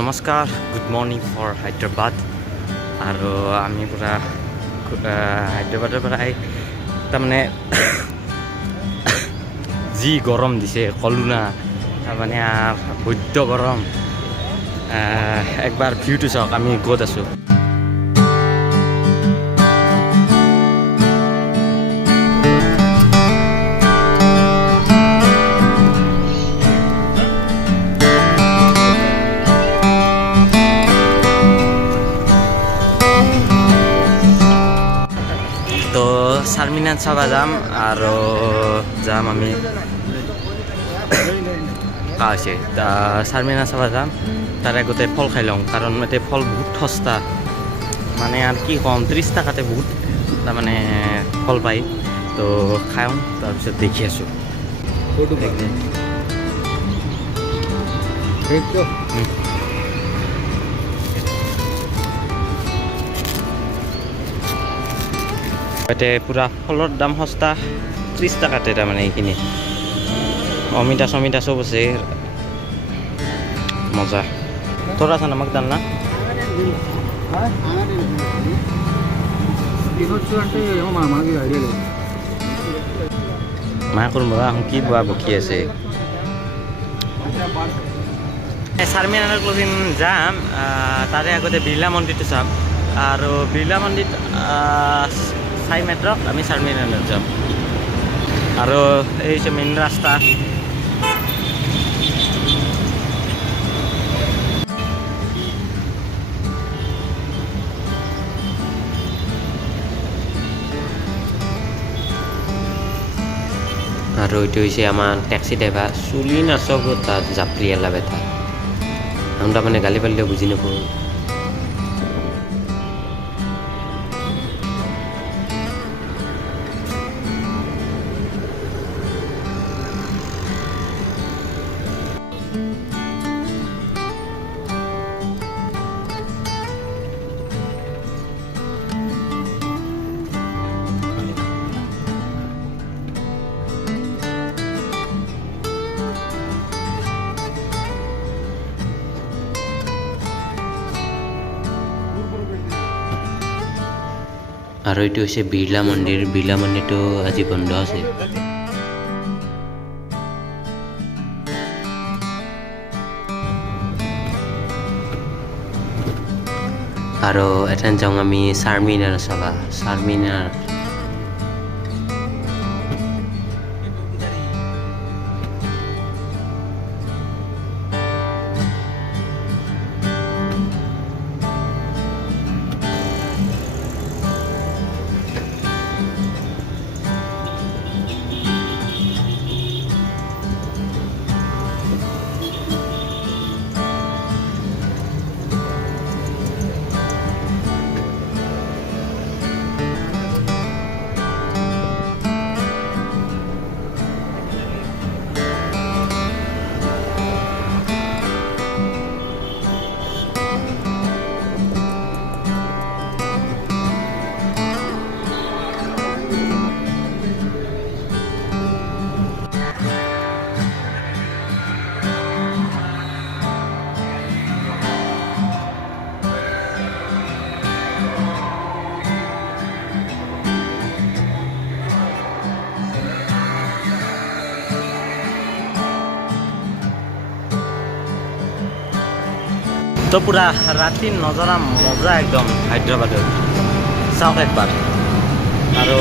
নমস্কাৰ, good morning for Hyderabad. আৰু আমি পুৰা হায়দৰাবাদৰ পৰা তাৰমানে যি গৰম দিছে ক'লো না, তাৰমানে বৈদ্য গৰম। একবাৰ ভিউটো চাওক, আমি ক'ত আছোঁ। তো চাৰমিনাৰ চাব যাম আৰু যাম আমি হৈছে চাৰমিনাৰ চাব যাম। তাৰে গোটেই ফল খাই লওঁ, কাৰণ ইয়াতে ফল বহুত সস্তা, মানে আৰু কি ক'ম, 30 টকাতে বহুত তাৰমানে ফল পায়। তো খাওঁ, তাৰপিছত দেখি আছোঁ। ইয়াতে পূৰা ফলৰ দাম সস্তা, 30 টকাতে তাৰমানে এইখিনি। অমিতা চমিতা চব আছে, মজা। তোৰ আছে নামাক দাল না মা কোন বৰা কি বোৱা বকি আছে। চাৰমিনাৰ ক্লজিং যাম, তাৰে আগতে বিৰলা মন্দিৰটো চাম, আৰু বিৰলা মন্দিৰ চাই মেট্ৰক আমি চাৰমিনাৰত যাম। আৰু এই যে মেইন ৰাস্তা, আৰু এইটো হৈছে আমাৰ টেক্সি ড্ৰাইভাৰ চুলি নাচক তাত জাপৰি এলা বেটা। আমৰা মানে গালি পাৰলেও বুঝি নাপাওঁ। আৰু এইটো হৈছে বিৰলা মন্দিৰ। বিৰলা মন্দিৰটো আজি বন্ধ আছে। আৰু এঠান যাওঁ আমি চাৰমিনাৰ চাবা। চাৰমিনাৰ তো পুৰা ৰাতিৰ নজৰা মজা একদম হায়দ্ৰাবাদেৰ, চাওক একবাৰ। আৰু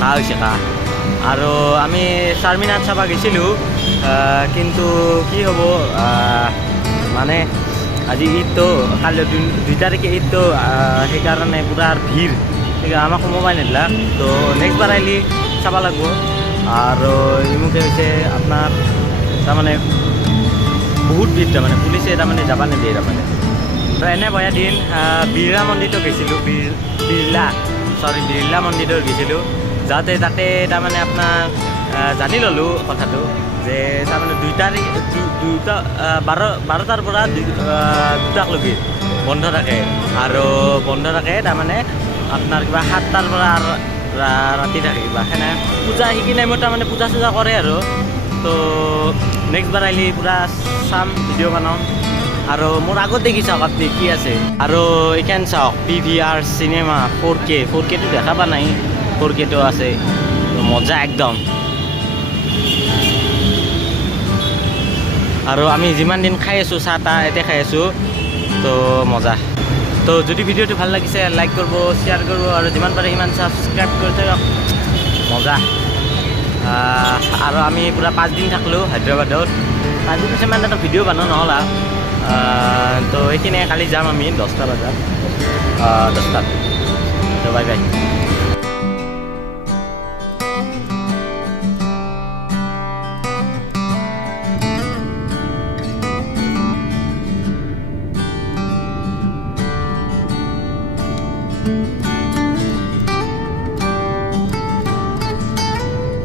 কা হৈছে কা। আৰু আমি চাৰমিনাৰ চাব গৈছিলোঁ, কিন্তু কি হ'ব, মানে আজি ঈদটো, কালি 2 তাৰিখে ঈদটো, সেইকাৰণে পুৰা ভিৰ, সেইকাৰণে আমাক সোমাবাই নিদিলা। তো নেক্সট বাৰ আহিলে চাব লাগিব। আৰু ইমুকে হৈছে আপোনাৰ তাৰমানে বহুত ভিৰ, তাৰমানে পুলিচে তাৰমানে যাব নিদিয়ে তাৰমানে। তো এনে বয়া দিন বিৰলা মন্দিৰটো গৈছিলোঁ, বিৰলা মন্দিৰত গৈছিলোঁ। যাওঁতে তাতে তাৰমানে আপোনাৰ জানি ল'লোঁ কথাটো, যে তাৰমানে 2 তাৰিখ 12টাৰ পৰা 2টালৈকে বন্ধ থাকে। আৰু বন্ধ থাকে তাৰমানে আপোনাৰ কিবা 7টাৰ পৰা ৰাতি থাকে কিবা সেনে পূজা। সেইখিনি টাইমত তাৰমানে পূজা চূজা কৰে আৰু। তো নেক্সট বাৰ আহিলে পূৰা চাম ভিডিঅ' বনাম আৰু মোৰ আগত দেখি চাওক আপুনি কি আছে আৰু এইখান চাওক PVR চিনেমা 4K টো দেখা পোৱা নাই 4K টো আছে মজা একদম আৰু আমি যিমান দিন খাই আছোঁ চাহ তাহ এতিয়া খাই আছোঁ তো মজা তো যদি ভিডিঅ'টো ভাল লাগিছে লাইক কৰিব শ্বেয়াৰ কৰিব আৰু যিমান পাৰে সিমান ছাবস্ক্ৰাইব কৰি থাকক মজা আৰু আমি পূৰা 5 দিন থাকলোঁ হায়দৰাবাদত 5 দিন পিছত মানে এটা ভিডিঅ' বনোৱা নহ'ল তো এইখিনিয়ে কালি যাম আমি 10টা বজাত 10টাত তো বাই বাই